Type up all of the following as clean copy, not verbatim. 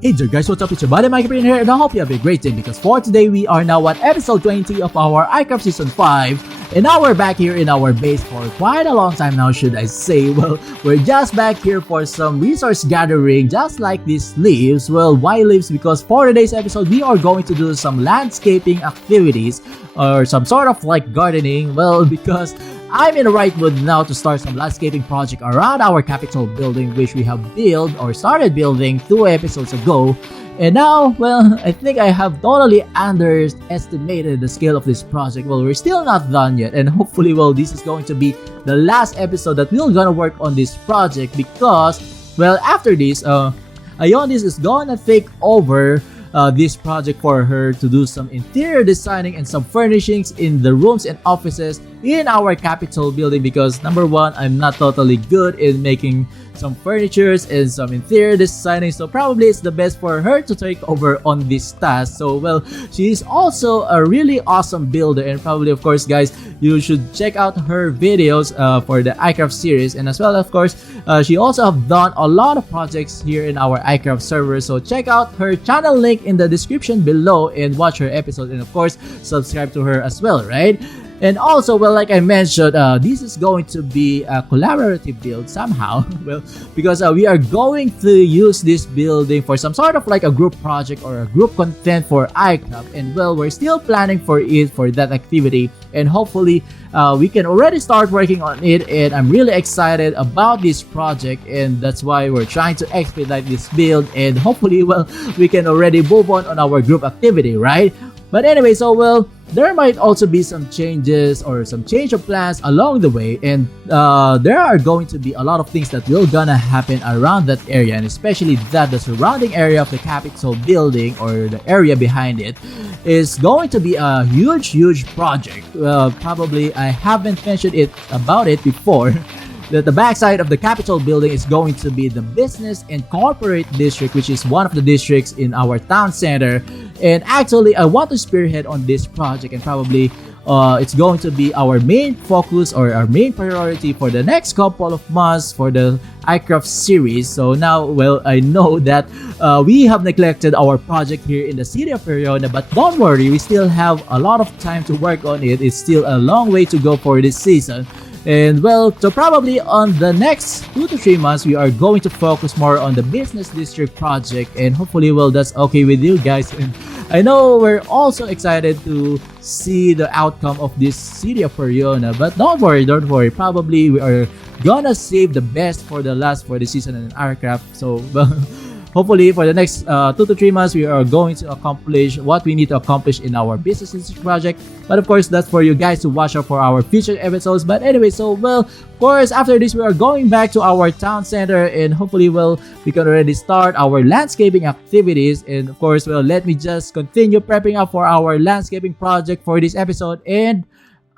Hey there guys, what's up? It's your buddy Mikey here, and I hope you have a great day because for today we are now at episode 20 of our iCraft Season 5, and now we're back here in our base for quite a long time now, should I say. Well, we're just back here for some resource gathering, just like these leaves. Well, why leaves? Because for today's episode we are going to do some landscaping activities or some sort of like gardening. Well, because I'm in the right mood now to start some landscaping project around our Capitol building, which we have built or started building 2 episodes ago. And now, well, I think I have totally underestimated the scale of this project. Well, we're still not done yet, and hopefully, well, this is going to be the last episode that we're gonna work on this project because, well, after this, Ionis is gonna take over this project for her to do some interior designing and some furnishings in the rooms and offices in our Capitol building because number one, I'm not totally good in making some furnitures and some interior designing, so probably it's the best for her to take over on this task. So well, she is also a really awesome builder, and probably of course guys, you should check out her videos for the iCraft series, and as well of course she also have done a lot of projects here in our iCraft server, so check out her channel link in the description below and watch her episode, and of course subscribe to her as well, right? And also, well, like I mentioned, this is going to be a collaborative build somehow. Well, because we are going to use this building for some sort of like a group project or a group content for iCraft. And well, we're still planning for it for that activity. And hopefully, we can already start working on it. And I'm really excited about this project. And that's why we're trying to expedite this build. And hopefully, well, we can already move on our group activity, right? But anyway, so well, there might also be some changes or some change of plans along the way, and there are going to be a lot of things that will gonna happen around that area, and especially that the surrounding area of the Capitol building or the area behind it is going to be a huge project. Probably I haven't mentioned it about it before. That the backside of the Capitol building is going to be the business and corporate district, which is one of the districts in our town center. And actually, I want to spearhead on this project, and probably it's going to be our main focus or our main priority for the next couple of months for the iCraft series. So now, well, I know that we have neglected our project here in the city of Perion, but don't worry, we still have a lot of time to work on it. It's still a long way to go for this season. And well, so probably on the next 2 to 3 months, we are going to focus more on the business district project, and hopefully, well, that's okay with you guys. And I know we're also excited to see the outcome of this city of Periona, but don't worry, probably we are gonna save the best for the last for the season in iCraft. So well, hopefully for the next 2 to 3 months, we are going to accomplish what we need to accomplish in our business district project. But of course, that's for you guys to watch out for our future episodes. But anyway, so well, of course, after this, we are going back to our town center, and hopefully, well, we can already start our landscaping activities. And of course, well, let me just continue prepping up for our landscaping project for this episode, and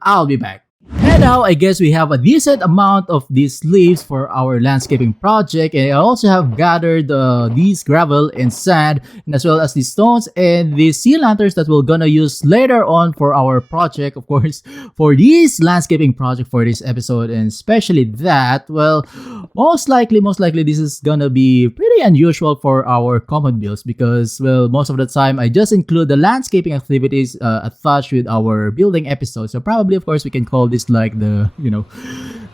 I'll be back. And now I guess we have a decent amount of these leaves for our landscaping project, and I also have gathered these gravel and sand, and as well as these stones and these sea lanterns that we're gonna use later on for our project, of course, for this landscaping project for this episode. And especially that, well, most likely this is gonna be pretty unusual for our common builds because, well, most of the time I just include the landscaping activities attached with our building episode. So probably, of course, we can call this like the, you know,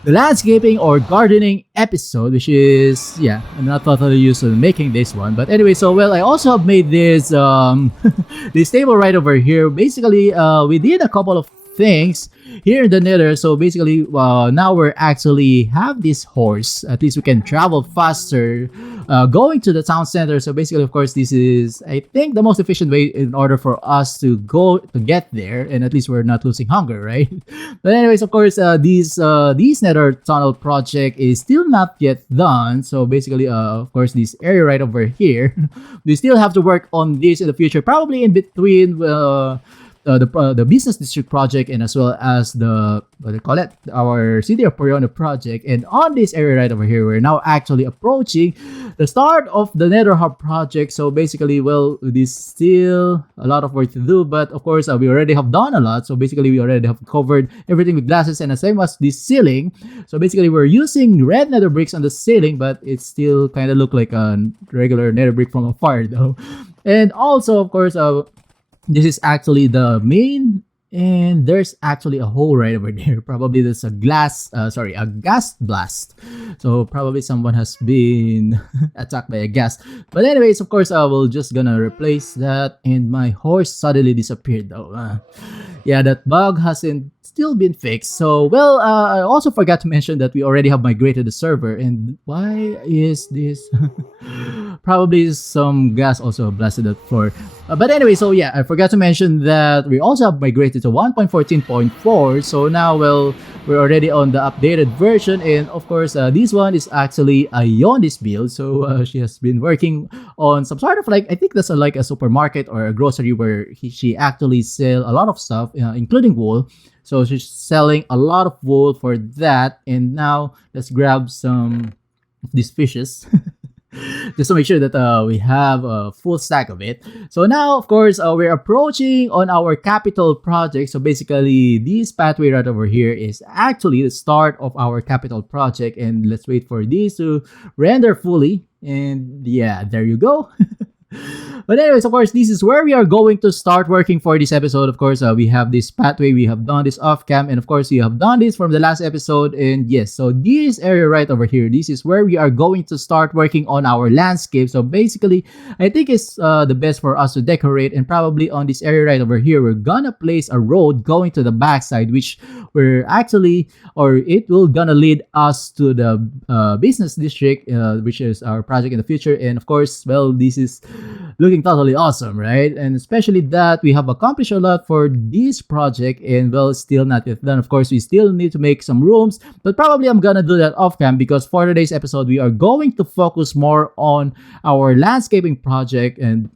the landscaping or gardening episode, which is, yeah, I'm not totally used to making this one. But anyway, so well, I also have made this this table right over here. Basically, we did a couple of things here in the nether. So basically, now we're actually have this horse. At least we can travel faster going to the town center. So basically, of course, this is, I think, the most efficient way in order for us to go to get there, and at least we're not losing hunger, right? But anyways, of course, these nether tunnel project is still not yet done. So basically, of course, this area right over here, we still have to work on this in the future, probably in between the business district project, and as well as the what do you call it, our city of Perion project. And on this area right over here, we're now actually approaching the start of the Nether Hub project. So basically, well, there's still a lot of work to do, but of course we already have done a lot. So basically, we already have covered everything with glasses, and the same as the ceiling. So basically, we're using red nether bricks on the ceiling, but it still kind of look like a regular nether brick from afar though. And also, of course, this is actually the main, and there's actually a hole right over there. Probably there's a a gas blast. So probably someone has been attacked by a gas. But anyways, of course, I will just gonna replace that. And my horse suddenly disappeared though. Yeah, that bug hasn't still been fixed. So, well, I also forgot to mention that we already have migrated the server. And why is this? Probably some gas also blasted the floor. But anyway, so yeah, I forgot to mention that we also have migrated to 1.14.4. So now, well, we're already on the updated version. And of course, this one is actually a Yondi's build. So she has been working on some sort of like, I think that's like a supermarket or a grocery where she actually sell a lot of stuff, including wool. So she's selling a lot of wool for that. And now let's grab some of these fishes. Just to make sure that we have a full stack of it. So now, of course, we're approaching on our capital project. So basically, this pathway right over here is actually the start of our capital project. And let's wait for these to render fully. And yeah, there you go. But anyways, of course, this is where we are going to start working for this episode. Of course, we have this pathway, we have done this off cam, and of course, we have done this from the last episode. And yes, so this area right over here, this is where we are going to start working on our landscape. So basically, I think it's the best for us to decorate, and probably on this area right over here, we're gonna place a road going to the backside, which we're actually, or it will gonna lead us to the business district, which is our project in the future. And of course, well, this is looking totally awesome, right? And especially that we have accomplished a lot for this project, and well, still not yet done. Of course, we still need to make some rooms, but probably I'm gonna do that off cam, because for today's episode we are going to focus more on our landscaping project. And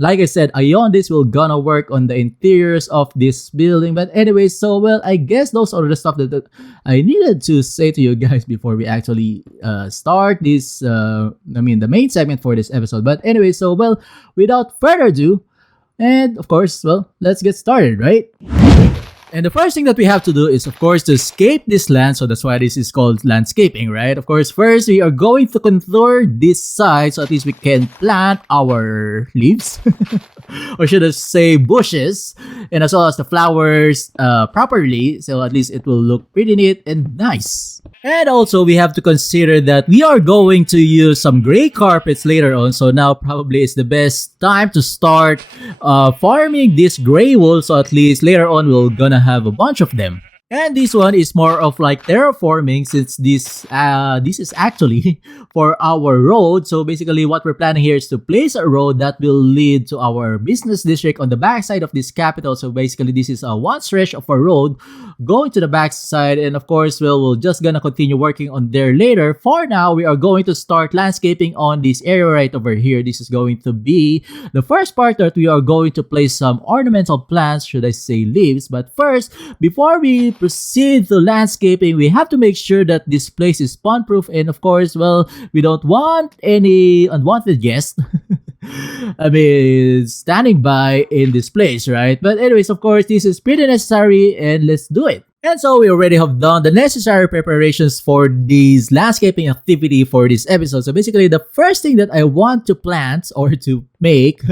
like I said, on this will gonna work on the interiors of this building. But anyway, so well, I guess those are the stuff that I needed to say to you guys before we actually start this, the main segment for this episode. But anyway, so well, without further ado, and of course, well, let's get started, right? And the first thing that we have to do is, of course, to scape this land. So that's why this is called landscaping, right? Of course, first we are going to contour this side so at least we can plant our leaves. Or should I say bushes, and as well as the flowers properly, so at least it will look pretty neat and nice. And also, we have to consider that we are going to use some gray carpets later on. So now probably it's the best time to start farming this gray wool. So at least later on, we're gonna have a bunch of them. And this one is more of like terraforming, since this is actually for our road. So basically what we're planning here is to place a road that will lead to our business district on the backside of this capital. So basically this is a one stretch of a road going to the backside. And of course, we're just gonna continue working on there later. For now, we are going to start landscaping on this area right over here. This is going to be the first part that we are going to place some ornamental plants, should I say leaves. But first, before we proceed to landscaping, we have to make sure that this place is spawn proof. And of course, well, we don't want any unwanted guests standing by in this place, right? But anyways, of course, this is pretty necessary, and let's do it. And so we already have done the necessary preparations for this landscaping activity for this episode. So basically, the first thing that I want to plant or to make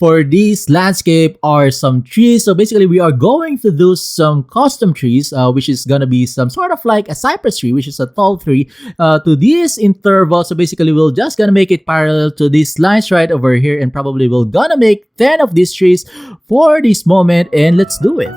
for this landscape are some trees. So basically, we are going to do some custom trees, which is going to be some sort of like a cypress tree, which is a tall tree, to this interval. So basically, we're just going to make it parallel to these lines right over here. And probably we're going to make 10 of these trees for this moment. And let's do it.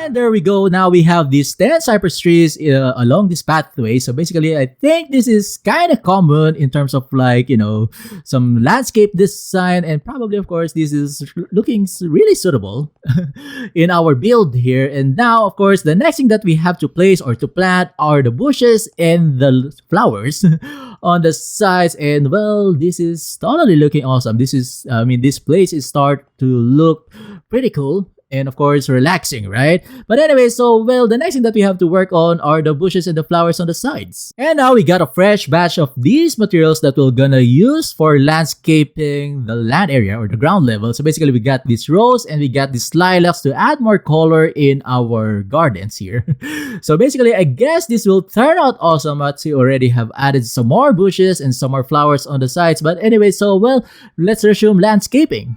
And there we go. Now we have these 10 cypress trees along this pathway. So basically, I think this is kind of common in terms of like, some landscape design. And probably, of course, this is looking really suitable in our build here. And now, of course, the next thing that we have to place or to plant are the bushes and the flowers on the sides. And well, this is totally looking awesome. This place is start to look pretty cool. And of course, relaxing, right? But anyway, the next thing that we have to work on are the bushes and the flowers on the sides. And now we got a fresh batch of these materials that we're gonna use for landscaping the land area or the ground level. So basically, we got this rose and we got these lilacs to add more color in our gardens here. So basically, I guess this will turn out awesome, but we already have added some more bushes and some more flowers on the sides. But anyway, let's resume landscaping.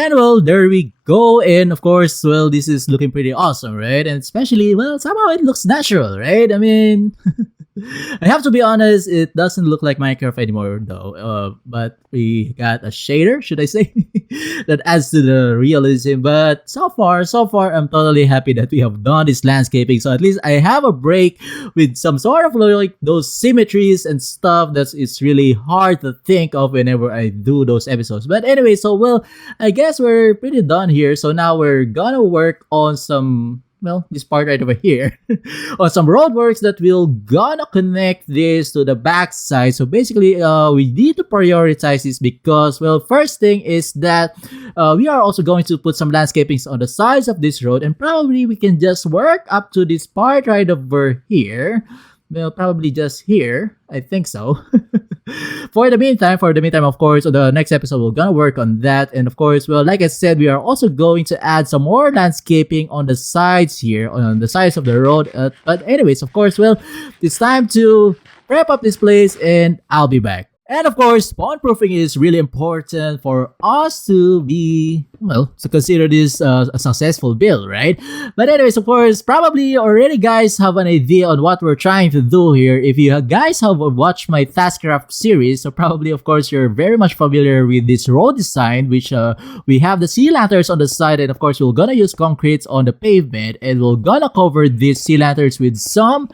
And well, there we go. And of course, this is looking pretty awesome, right? And especially, somehow it looks natural, right? I mean, I have to be honest, it doesn't look like Minecraft anymore though. But we got a shader, should I say, that adds to the realism. But so far, I'm totally happy that we have done this landscaping. So at least I have a break with some sort of like those symmetries and stuff that it's really hard to think of whenever I do those episodes. But anyway, I guess we're pretty done here. So now we're gonna work on some, this part right over here, on some roadworks that will gonna connect this to the back side. So basically, we need to prioritize this because, first thing is that we are also going to put some landscapings on the sides of this road, and probably we can just work up to this part right over here. Probably just here. I think so. For the meantime, of course, on the next episode, we're gonna work on that. And of course, like I said, we are also going to add some more landscaping on the sides here, on the sides of the road. But anyways, of course, it's time to wrap up this place and I'll be back. And of course, spawn proofing is really important for us to be, to consider this a successful build, right? But anyways, of course, probably already guys have an idea on what we're trying to do here. If you guys have watched my Taskcraft series, so probably, of course, you're very much familiar with this road design, which we have the sea lanterns on the side, and of course, we're gonna use concrete on the pavement, and we're gonna cover these sea lanterns with some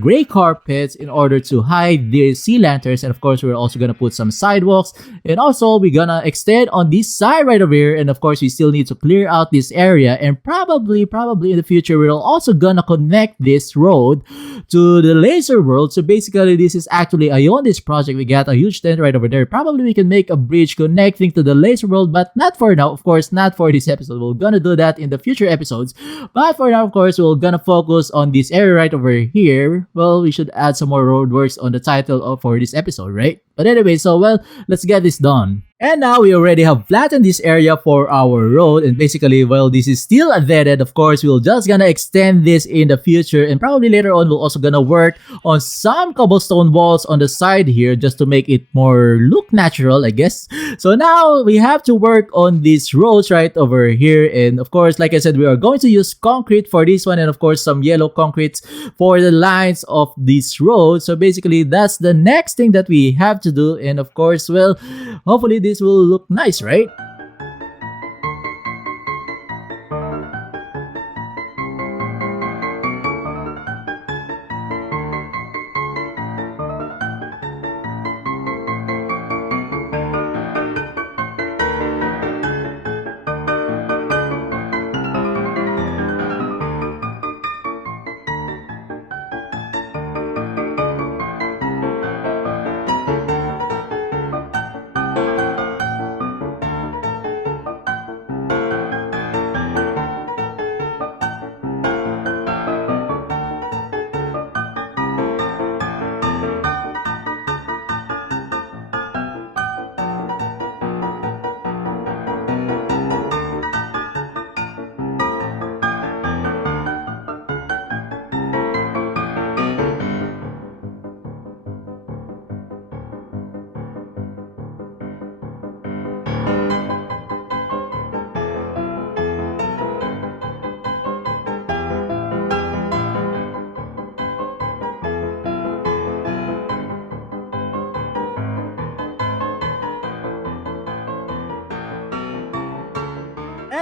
gray carpets in order to hide the sea lanterns, and of course, we're also gonna put some sidewalks, and also we're gonna extend on this side right over here, and of course we still need to clear out this area, and probably in the future we're also gonna connect this road to the laser world. So basically this is actually on this project we got a huge tent right over there. Probably we can make a bridge connecting to the laser world, but not for now, of course, not for this episode. We're gonna do that in the future episodes, but for now, of course, we're gonna focus on this area right over here. We should add some more roadworks on the title for this episode, right? But anyway, let's get this done. And now we already have flattened this area for our road, and basically, this is still a dead end. Of course, we're just gonna extend this in the future, and probably later on, we're also gonna work on some cobblestone walls on the side here just to make it more look natural, I guess. So now we have to work on these roads right over here, and of course, like I said, we are going to use concrete for this one, and of course, some yellow concrete for the lines of this road. So basically, that's the next thing that we have to do, and of course, hopefully this will look nice, right?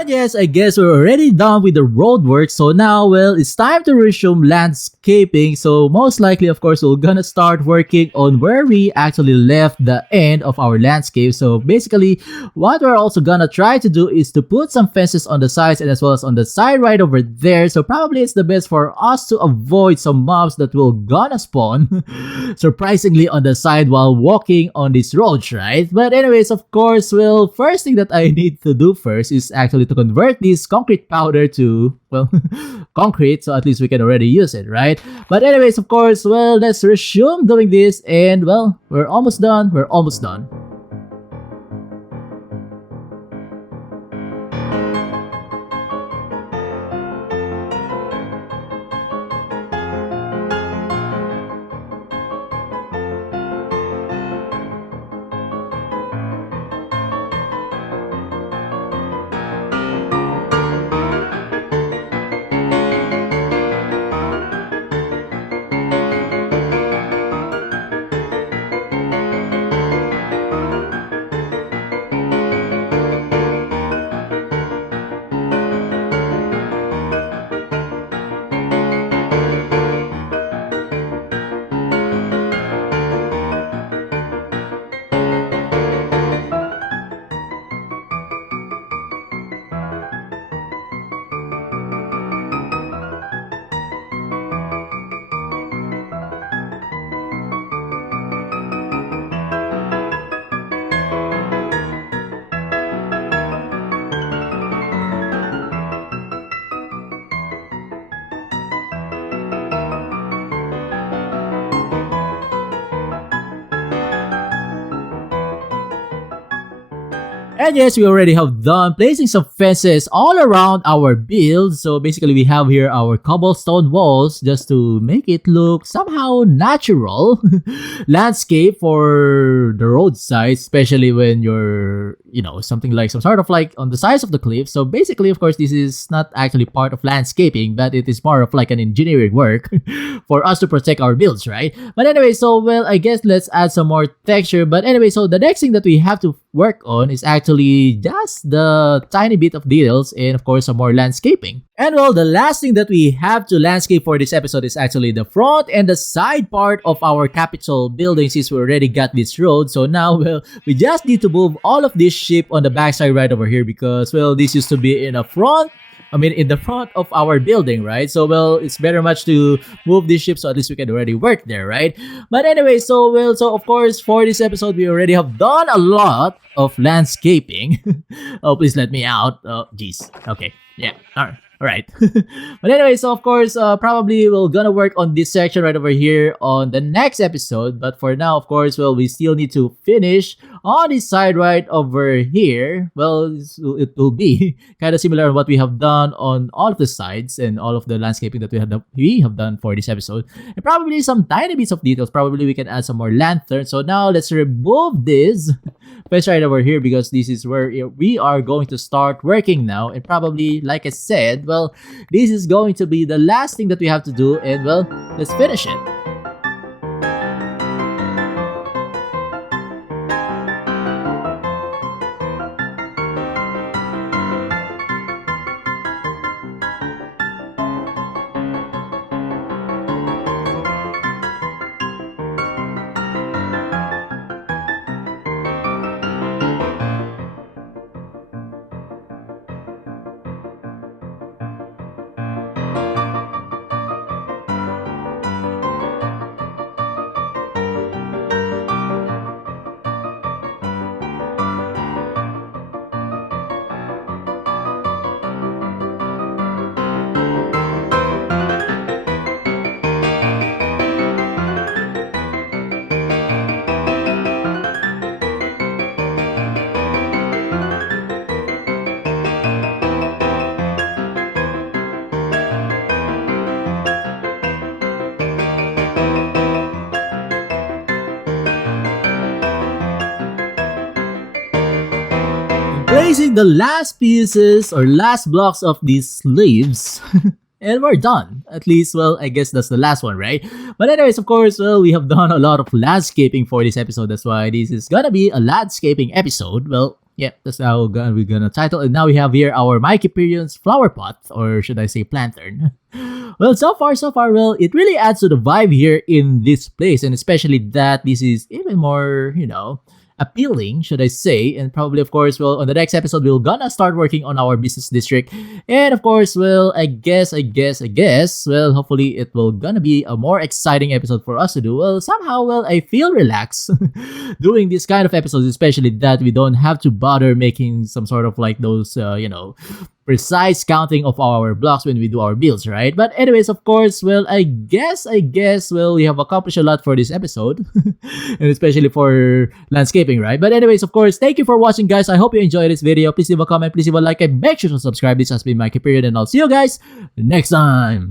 And yes, I guess we're already done with the road work. So now, well, it's time to resume landscaping. So most likely, of course, we're gonna start working on where we actually left the end of our landscape. So basically, what we're also gonna try to do is to put some fences on the sides and as well as on the side right over there. So probably it's the best for us to avoid some mobs that will gonna spawn surprisingly on the side while walking on these roads, right? But anyways, of course, well, first thing that I need to do first is actually to convert this concrete powder to, well, concrete, so at least we can already use it, right? But anyways, of course, well, let's resume doing this, and well, we're almost done. And yes, we already have done placing some fences all around our build. So basically, we have here our cobblestone walls just to make it look somehow natural. Landscape for the roadside, especially when you're, something like some sort of like on the sides of the cliff. So basically, of course, this is not actually part of landscaping, but it is more of like an engineering work for us to protect our builds, right? But anyway, so well, I guess let's add some more texture. But anyway, so the next thing that we have to work on is actually just the tiny bit of details and of course some more landscaping. And well, the last thing that we have to landscape for this episode is actually the front and the side part of our capital building, since we already got this road. So now, well, we just need to move all of this ship on the backside right over here because, well, this used to be in the front of our building, right? So, well, it's better much to move this ship so at least we can already work there, right? But anyway, so of course, for this episode, we already have done a lot of landscaping. Oh, please let me out. Oh, geez. Okay. Yeah. All right. But anyway, so of course, probably we're gonna work on this section right over here on the next episode. But for now, of course, well, we still need to finish on this side right over here. Well, it will be kind of similar to what we have done on all of the sides and all of the landscaping that we have done for this episode. And probably some tiny bits of details. Probably we can add some more lanterns. So now let's remove this place right over here because this is where we are going to start working now. And probably, like I said, well, this is going to be the last thing that we have to do, and well, let's finish it. Placing the last pieces or last blocks of these leaves and we're done. At least, well, I guess that's the last one, right? But anyways, of course, well, we have done a lot of landscaping for this episode. That's why this is gonna be a landscaping episode. Well, Yep, that's how we're gonna title. And now we have here our Mikey Perion's flower pot, or should I say lantern. Well, so far, well, it really adds to the vibe here in this place, and especially that this is even more, appealing, should I say. And probably, of course, well, on the next episode, we're gonna start working on our business district. And of course, well, I guess, well, hopefully it will gonna be a more exciting episode for us to do. Well, somehow, well, I feel relaxed doing this kind of episodes, especially that we don't have to bother making some sort of like those, precise counting of our blocks when we do our builds, right? But anyways, of course, well, I guess, well, we have accomplished a lot for this episode, and especially for landscaping, right? But anyways, of course, thank you for watching, guys. I hope you enjoyed this video. Please leave a comment, please leave a like, and make sure to subscribe. This has been Mikey Period, and I'll see you guys next time.